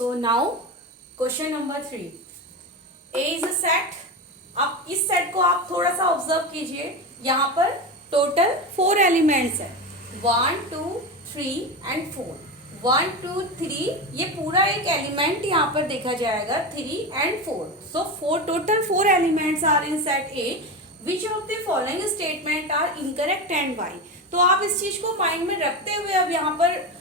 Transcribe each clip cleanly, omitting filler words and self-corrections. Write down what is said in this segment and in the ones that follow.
So now question number 3, A is a set. अब इस set को आप थोड़ा सा ऑब्जर्व कीजिए। यहाँ पर टोटल 4 एलिमेंट्स है, 1 2 3 एंड 4। 1 2 3 ये पूरा एक एलिमेंट यहाँ पर देखा जाएगा, 3 and 4। So total 4 elements are in set A. Which of the following statement are incorrect and why. तो आप इस चीज को माइंड में रखते हुए अब यहाँ पर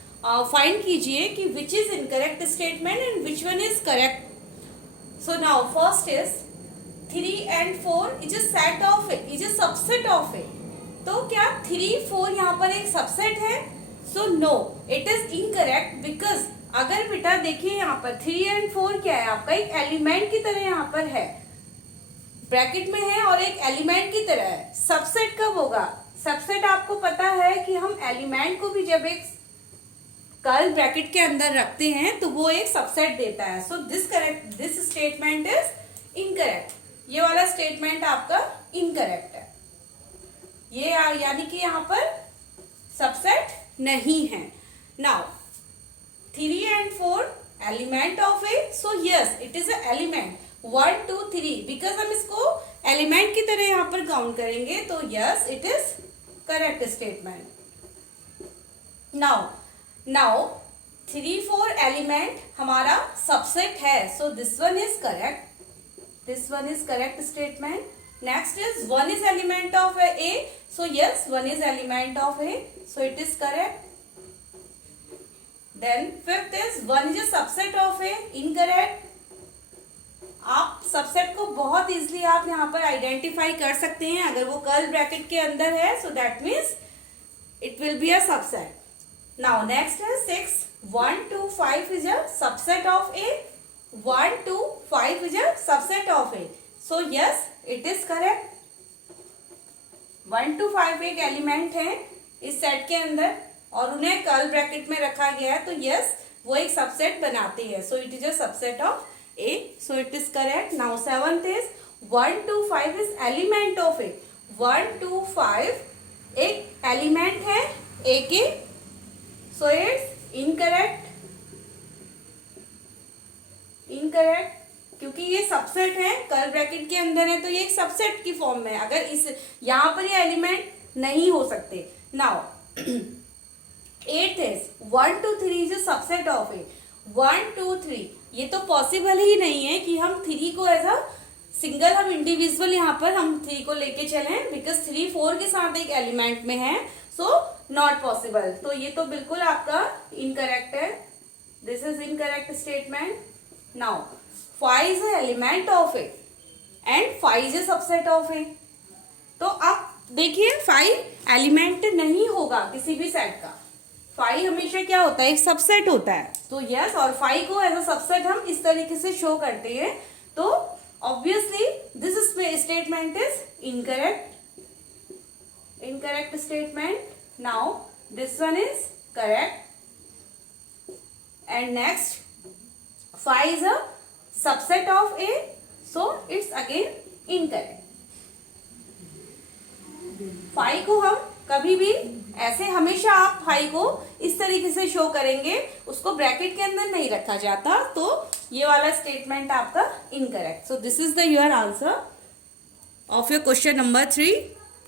फाइंड कीजिए कि which is incorrect statement and which one is correct. So now first is 3 and 4 इज a set of A, is a subset of A. तो क्या 3 4 यहाँ पर एक सबसेट है? So no, it is incorrect because अगर बेटा देखिए यहाँ पर 3 and 4 क्या है, आपका एक एलिमेंट की तरह यहाँ पर है, ब्रैकेट में है और एक एलिमेंट की तरह है। सबसेट कब होगा? सबसेट आपको पता है कि हम एलिमेंट को भी जब एक कर्ल ब्रैकेट के अंदर रखते हैं तो वो एक सबसेट देता है। So this statement is incorrect. ये वाला स्टेटमेंट आपका इनकरेक्ट है, ये यानी कि यहाँ पर सबसेट नहीं है। Now 3 and 4 element of A, so yes it is a element. 1 2 3 because हम इसको एलिमेंट की तरह यहाँ पर काउंट करेंगे, तो yes it is correct statement. Now 3 4 element हमारा सबसेट है, so this one is correct. This one is correct statement. Next is 1 is element of A. So yes, 1 is element of A. So it is correct. Then fifth is 1 is a subset of A. Incorrect. आप subset को बहुत easily आप यहाँ पर identify कर सकते हैं अगर वो कर्ल ब्रैकेट के अंदर है, so that means it will be a subset. Now next is 6. 1 2 5 is a subset of A. 1 2 5 is a subset of A. So yes, it is correct. 1 2 5 एक एलिमेंट है इस सेट के अंदर और उन्हें कर्ल ब्रैकेट में रखा गया है, तो yes वो एक सबसेट बनाती है। So it is a subset of A. So it is correct. Now 7th is 1 2 5 is element of A. 1 2 5 एक एलिमेंट है A के, so it's incorrect. इनकरेक्ट क्योंकि ये सबसेट है, कर्ल ब्रैकेट के अंदर है, तो ये एक सबसेट की फॉर्म में, अगर इस यहाँ पर ये एलिमेंट नहीं हो सकते। Now 8th is 1 2 3 is a subset of ए। 1 2 3 ये तो पॉसिबल ही नहीं है कि हम 3 को एज अ सिंगल हम इंडिविजुअल यहाँ पर हम 3 को लेके चलें, बिकॉज 3 4 के साथ एक एलिमेंट में है, सो नॉट पॉसिबल। तो ये तो बिल्कुल आपका इनकरेक्ट है, this is incorrect statement. Now 5 is an element of A and 5 is a subset of A. तो आप देखिए 5 एलिमेंट नहीं होगा किसी भी सेट का, 5 हमेशा क्या होता है, एक सबसेट होता है। तो यस, और 5 को एज अ सबसेट हम इस तरीके से शो करते हैं, तो obviously this statement is incorrect, incorrect statement. Now this one is correct and next 5 is a subset of A, so it's again incorrect. 5 को हम कभी भी ऐसे, हमेशा आप 5 को इस तरीके से शो करेंगे, उसको ब्रैकेट के अंदर नहीं रखा जाता, तो ये वाला स्टेटमेंट आपका incorrect. So this is the your answer of your question number 3।